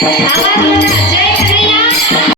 Yeah.